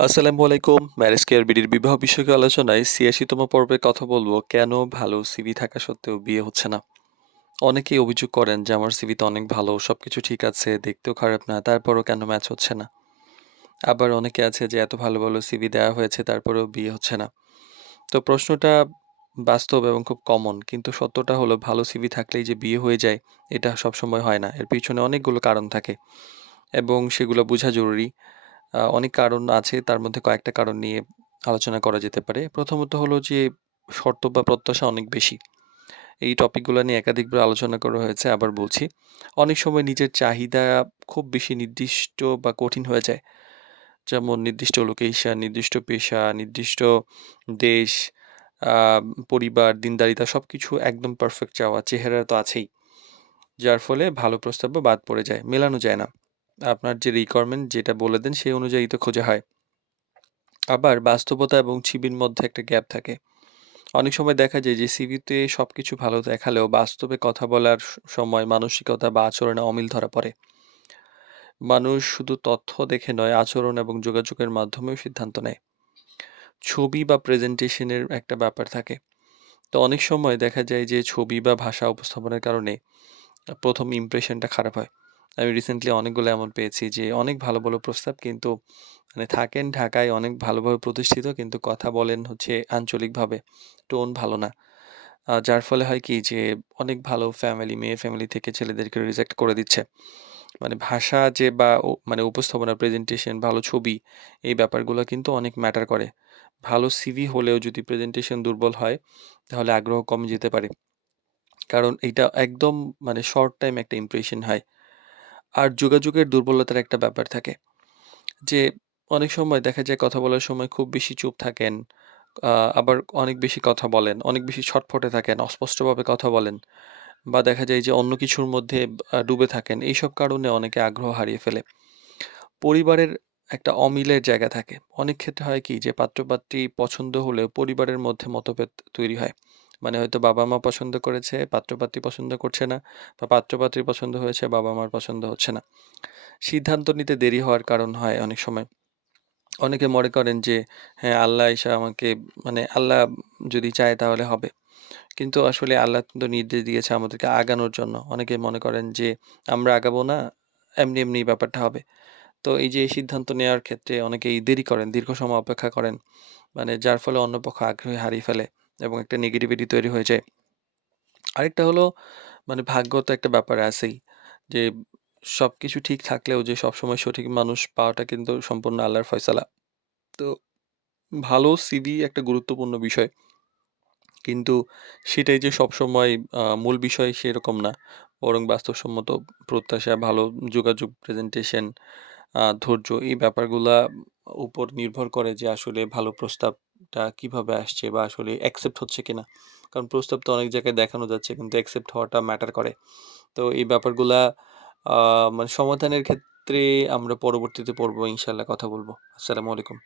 আসসালামু আলাইকুম। Marriage care বিডির বিবাহ বিষয়ক আলোচনায় ৮৬তম পর্বে কথা বলব, কেন ভালো সিভি থাকা সত্ত্বেও বিয়ে হচ্ছে না? অনেকেই অভিযোগ করেন যে আমার সিভিতে অনেক ভালো, সবকিছু ঠিক আছে, দেখতেও খারাপ না, তারপরও কেন ম্যাচ হচ্ছে না? আবার অনেকে আছে যে এত ভালো, ভালো সিভি দেওয়া হয়েছে তারপরেও বিয়ে হচ্ছে না। তো প্রশ্নটা বাস্তব এবং খুব কমন। কিন্তু সত্যটা হলো ভালো সিভি থাকলেই যে বিয়ে হয়ে যায়, এটা সবসময় হয় না। এর পিছনে অনেকগুলো কারণ থাকে এবং সেগুলো বোঝা জরুরি। অনেক কারণ আছে। তার মধ্যে কয়েকটা কারণ নিয়ে আলোচনা করা যেতে পারে। প্রথমত হলো যে শর্ত বা প্রত্যাশা অনেক বেশি। এই টপিকগুলো নিয়ে একাধিকবার আলোচনা করা হয়েছে। আবার বলছি। অনেক সময় নিজের চাহিদা খুব বেশি নির্দিষ্ট বা কঠিন হয়ে যায়। যেমন নির্দিষ্ট লোকেশন, নির্দিষ্ট পেশা, নির্দিষ্ট দেশ, আ পরিবার, দিনদারিতা সবকিছু একদম পারফেক্ট চাওয়া। চেহারা তো আছেই। যার ফলে ভালো প্রস্তাবও বাদ পড়ে যায়। মেলানো যায় না। আপনার যে রিকোয়ারমেন্ট যেটা বলে দেন সেই অনুযায়ী তো খোঁজা হয়। আবার বাস্তবতা এবং ছবির মধ্যে একটা গ্যাপ থাকে। অনেক সময় দেখা যায় যে সিভিতে সবকিছু ভালো দেখালেও বাস্তবে কথা বলার সময় মানসিকতা বা আচরণে অমিল ধরা পড়ে। মানুষ শুধু তথ্য দেখে নয়, আচরণ এবং যোগাযোগের মাধ্যমেও সিদ্ধান্ত নেয়। ছবি বা প্রেজেন্টেশনের একটা ব্যাপার থাকে। তো অনেক সময় দেখা যায় যে ছবি বা ভাষা উপস্থাপনের কারণে প্রথম ইমপ্রেশনটা খারাপ হয়। আমি রিসেন্টলি অনেকগুলো এমন পেয়েছি যে অনেক ভালো, ভালো প্রস্তাব, কিন্তু মানে থাকেন ঢাকায়, অনেক ভালোভাবে প্রতিষ্ঠিত, কিন্তু কথা বলেন হচ্ছে আঞ্চলিকভাবে। টোন ভালো না। যার ফলে হয় কি যে অনেক ভালো ফ্যামিলি, মেয়ে ফ্যামিলি থেকে ছেলেদেরকে রিজেক্ট করে দিচ্ছে। মানে ভাষা যে বা মানে উপস্থাপনা, প্রেজেন্টেশন, ভালো ছবি, এই ব্যাপারগুলো কিন্তু অনেক ম্যাটার করে। ভালো সিভি হলেও যদি প্রেজেন্টেশন দুর্বল হয়, তাহলে আগ্রহ কমে যেতে পারে। কারণ এইটা একদম মানে শর্ট টাইম একটা ইমপ্রেশন হয়। আর যোগাযোগের দুর্বলতার একটা ব্যাপার থাকে। যে অনেক সময় দেখা যায় কথা বলার সময় খুব বেশি চুপ থাকেন। আ আবার অনেক বেশি কথা বলেন, অনেক বেশি ছটফটে থাকেন, অস্পষ্টভাবে কথা বলেন, বা দেখা যায় যে অন্য কিছুর মধ্যে ডুবে থাকেন। এইসব কারণে অনেকে আগ্রহ হারিয়ে ফেলে। পরিবারের একটা অমিলের জায়গা থাকে। অনেক ক্ষেত্রে হয় কি যে পাত্র-পাত্রী পছন্দ হলেও পরিবারের মধ্যে মতভেদ তৈরি হয়। মানে হয়তো বাবা-মা পছন্দ করেছে, পাত্র-পাত্রী পছন্দ করছে না, বা পাত্র-পাত্রীর পছন্দ হয়েছে, বাবা-মার পছন্দ হচ্ছে না। সিদ্ধান্ত নিতে দেরি হওয়ার কারণ হয় অনেক সময়। অনেকে মনে করেন যে হ্যাঁ, আল্লাহ এসে আমাকে, মানে আল্লাহ যদি চায় তাহলে হবে। কিন্তু আসলে আল্লাহ কিন্তু নির্দেশ দিয়েছে আমাদেরকে আগানোর জন্য। অনেকে মনে করেন যে আমরা আগাবো না, এমনি, এমনি ব্যাপারটা হবে। তো এই যে এই সিদ্ধান্ত নেওয়ার ক্ষেত্রে অনেকেই দেরি করেন, দীর্ঘ সময় অপেক্ষা করেন। মানে যার ফলে অন্য পক্ষ আগ্রহী হারিয়ে ফেলে এবং একটা নেগেটিভিটি তৈরি হয়ে যায়। আরেকটা হলো মানে ভাগ্য তো একটা ব্যাপার আছেই। যে সবকিছু ঠিক থাকলেও যে সবসময় সঠিক মানুষ পাওয়াটা কিন্তু সম্পূর্ণ আল্লাহর ফয়সালা। তো ভালো সিভি একটা গুরুত্বপূর্ণ বিষয়। কিন্তু সেটাই যে সবসময় মূল বিষয় সেরকম না। বরং বাস্তবসম্মত প্রত্যাশা, ভালো যোগাযোগ, প্রেজেন্টেশন, ধৈর্য, এই ব্যাপারগুলা উপর নির্ভর করে যে আসলে ভালো প্রস্তাবটা কিভাবে আসছে বা আসলে অ্যাকসেপ্ট হচ্ছে কিনা। কারণ প্রস্তাব তো অনেক জায়গায় দেখানো যাচ্ছে, কিন্তু অ্যাকসেপ্ট হওয়াটা ম্যাটার করে। তো এই ব্যাপারগুলা মানে সমাধানের ক্ষেত্রে আমরা পরবর্তীতে পড়বো, ইনশাআল্লাহ কথা বলব। আসসালামু আলাইকুম।